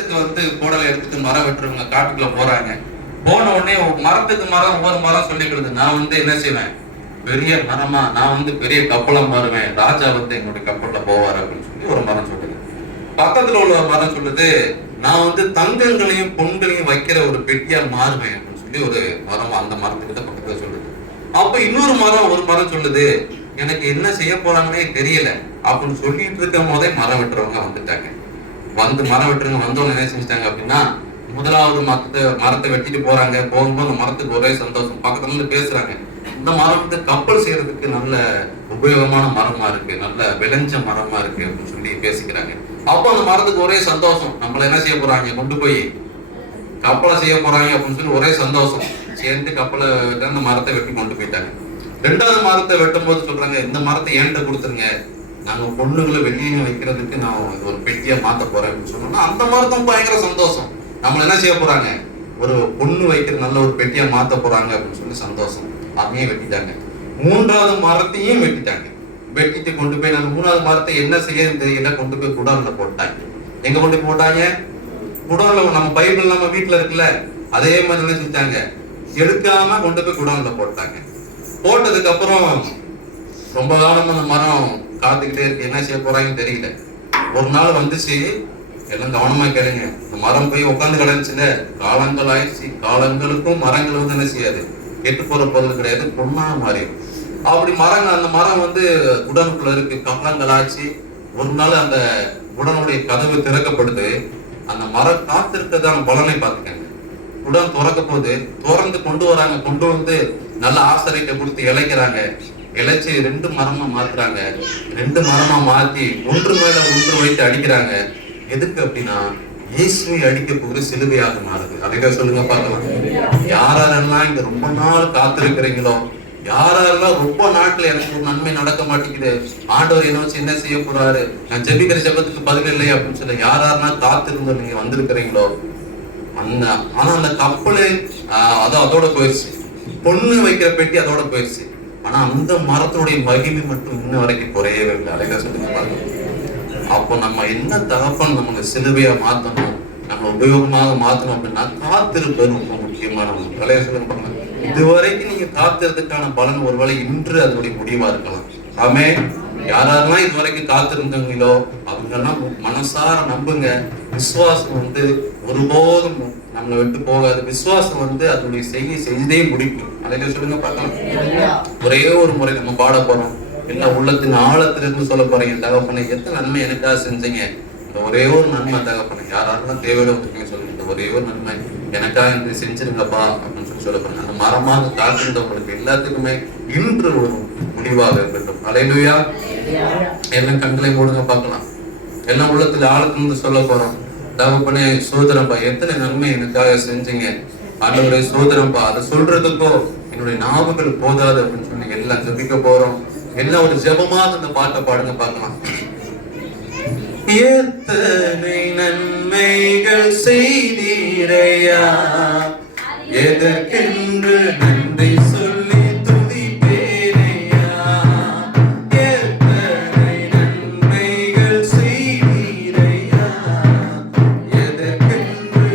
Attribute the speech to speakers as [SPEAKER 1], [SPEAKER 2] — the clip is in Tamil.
[SPEAKER 1] மரத்துக்கு வந்து கூடலை எடுத்துட்டு மரம் வெட்டுறவங்க காட்டுக்குள்ள போறாங்க. போன உடனே மரத்துக்கு மரம் ஒவ்வொரு மரம் சொல்லிக்கிறது. நான் வந்து என்ன செய்வேன்? பெரிய மரமா நான் வந்து பெரிய கப்பலம் மாறுவேன். ராஜா வந்து என்னுடைய கப்பல்ல போவார் அப்படின்னு சொல்லி ஒரு மரம் சொல்லுது. பக்கத்துல உள்ள ஒரு மரம் சொல்லுது நான் வந்து தங்கங்களையும் பொண்களையும் வைக்கிற ஒரு பெட்டியா மாறுவேன். அப்படின்னு சொல்லி ஒரு மரம் அந்த மரத்துக்கு தான் பக்கத்துல சொல்லுது. அப்ப இன்னொரு மரம் ஒரு மரம் சொல்லுது எனக்கு என்ன செய்ய போறாங்கன்னே தெரியல. அப்படின்னு சொல்லிட்டு இருக்கும் போதே மரம் வெட்டுறவங்க வந்துட்டாங்க. வந்து மரம் வெட்டுறவங்க வந்தவங்க என்ன செஞ்சிட்டாங்க அப்படின்னா முதலாவது மரத்தை மரத்தை வெட்டிட்டு போறாங்க. போகும்போது அந்த மரத்துக்கு ஒரே சந்தோஷம். பக்கத்துல இருந்து பேசுறாங்க. இந்த மரத்தை கப்பல் செய்யறதுக்கு நல்ல உபயோகமான மரமா இருக்கு. நல்ல விளைஞ்ச மரமா இருக்கு அப்படின்னு சொல்லி பேசிக்கிறாங்க. அப்போ அந்த மரத்துக்கு ஒரே சந்தோஷம். நம்மள என்ன செய்ய போறாங்க? கொண்டு போய் கப்பலை செய்ய போறாங்க அப்படின்னு சொல்லி ஒரே சந்தோஷம். சேர்ந்து கப்பலை அந்த மரத்தை வெட்டி கொண்டு போயிட்டாங்க. ரெண்டாவது மரத்தை வெட்டும் போது சொல்றாங்க இந்த மரத்தை ஏன்ட்ட கொடுத்துருங்க? நாங்கள் பொண்ணுங்களை வெளியே வைக்கிறதுக்கு நான் ஒரு பெட்டியாக மாற்ற போறேன் அப்படின்னு சொன்னோம்னா அந்த மரத்தும் பயங்கர சந்தோஷம். நம்மளை என்ன செய்ய போறாங்க? ஒரு பொண்ணு வைக்கிற நல்ல ஒரு பெட்டியாக மாற்ற போறாங்க அப்படின்னு சொல்லி சந்தோஷம். அதையும் வெட்டிட்டாங்க. மூன்றாவது மரத்தையும் வெட்டிட்டாங்க. வெட்டிட்டு கொண்டு போய் நாங்கள் மூணாவது மரத்தை என்ன செய்யன்னு தெரியல கொண்டு போய் குடோன்ல போட்டாங்க. எங்க கொண்டு போய் போட்டாங்க? குடோன்ல நம்ம பைபிள் நம்ம வீட்டுல இருக்குல்ல அதே மாதிரி என்ன செஞ்சாங்க? எடுக்காம கொண்டு போய் குடோன்ல போட்டாங்க. போட்டதுக்கு அப்புறம் ரொம்ப காலம் அந்த மரம் காத்துக்கிட்டே இருக்கு. என்ன செய்ய போறாங்கன்னு தெரியல. ஒரு நாள் வந்துச்சு. எல்லாம் கவனமா கேளுங்க. இந்த மரம் போய் உட்காந்து கிடந்துச்சுல காலங்கள் ஆயிடுச்சு. காலங்களுக்கும் மரங்கள் வந்து என்ன செய்யாது? கெட்டு போற பொருள் கிடையாது. பொண்ணா மாறிடும் அப்படி மரங்கள் அந்த மரம் வந்து உடனுக்குள்ள இருக்கு. காலங்கள் ஆச்சு. ஒரு நாள் அந்த உடனுடைய கதவு திறக்கப்படுது. அந்த மரம் காத்திருக்கிறதான பலனை பார்த்துக்கங்க. உடன் திறக்க போது திறந்து கொண்டு வராங்க. கொண்டு வந்து நல்ல ஆசிரியத்தை கொடுத்து இழைக்கிறாங்க. இழைச்சு ரெண்டு மரமா மாத்துறாங்க. ரெண்டு மரமா மாத்தி ஒன்று மேல ஒன்று வைத்து அடிக்கிறாங்க. எதுக்கு அப்படின்னா இயேசுவை அடிக்க போது சிலுவையாக மாறுது. அதுக்காக சொல்லுங்க பார்க்கலாம். யாரெல்லாம் இங்க ரொம்ப நாள் காத்திருக்கிறீங்களோ யாரெல்லாம் ரொம்ப நாட்டுல எனக்கு ஒரு நன்மை நடக்க மாட்டேங்குது ஆண்டவர் என்ன வச்சு என்ன செய்ய போறாரு நான் ஜெபிக்கிற ஜெபத்துக்கு பதில் இல்லை அப்படின்னு சொல்லி யாரெல்லாம் காத்திருந்து நீங்க வந்திருக்கிறீங்களோ அந்த ஆனா அந்த கப்பலு ஆஹ், அது அதோட போயிடுச்சு பொண்ணு வைக்கிற பெட்டி அதோட போயிடுச்சு ஆனா அந்த மரத்தினுடைய மகிமை மட்டும் இன்ன வரைக்கும் குறையவே இல்லை. அழகா சொல்லுங்க அப்போ நம்ம என்ன தகப்பன் நமக்கு சிலுவையா மாத்தணும் நம்ம உபயோகமாக மாத்தணும் அப்படின்னா காத்திருப்பது ரொம்ப முக்கியமான ஒன்று பழைய சொல்லுங்க இதுவரைக்கும் நீங்க காத்திருந்ததுக்கான பலன் ஒருவேளை இன்று அதனுடைய முடிவா இருக்கலாம். ஆமே யாரெல்லாம் இதுவரைக்கும் காத்திருந்தீங்களோ அவங்கெல்லாம் மனசார நம்புங்க. விசுவாசம் வந்து ஒருபோதும் நம்மளை விட்டு போகாது. விசுவாசம் வந்து அதனுடைய செய்தி செய்தே முடிக்கும். அதையில சொல்லுங்க பார்க்கலாம் ஒரே ஒரு முறை நம்ம பாட போறோம். எல்லா உள்ளத்தின் ஆழத்திலிருந்து சொல்ல போறீங்க? தகப்பனை எத்தனை நன்மை எனக்காக செஞ்சீங்க? இந்த ஒரே ஒரு நன்மை தகப்பனை. யாராலும் தேவையோட இருக்கீங்க சொல்லுங்க. இந்த ஒரே ஒரு நன்மை. எனக்காக இந்த செஞ்சிருங்கப்பா அப்படின்னு சொல்லி சொல்ல போறேன். அந்த மரமாக காத்திருந்தவங்களுக்கு எல்லாத்துக்குமே இன்று ஒரு முடிவாக இருக்கட்டும். அலையிலுயா. எல்லாம் கண்களை மூடுங்க பார்க்கலாம். எல்லாம் உள்ளத்துல ஆழத்திலிருந்து சொல்ல போறோம். தகப்பனே சோதரப்பா எத்தனை நன்மை எனக்காக செஞ்சீங்க? ஆண்டவரே சோதனப்பா அதை சொல்றதுக்கோ என்னுடைய நாமங்கள் போதாது அப்படின்னு சொன்னீங்க. எல்லாம் ஜபிக்க போறோம். எல்லாம் ஒரு ஜெபமாக அந்த பாட்டை பாடுங்க பார்க்கலாம். எத்தனை நன்மைகள் செய்தீரையா? எதற்கென்று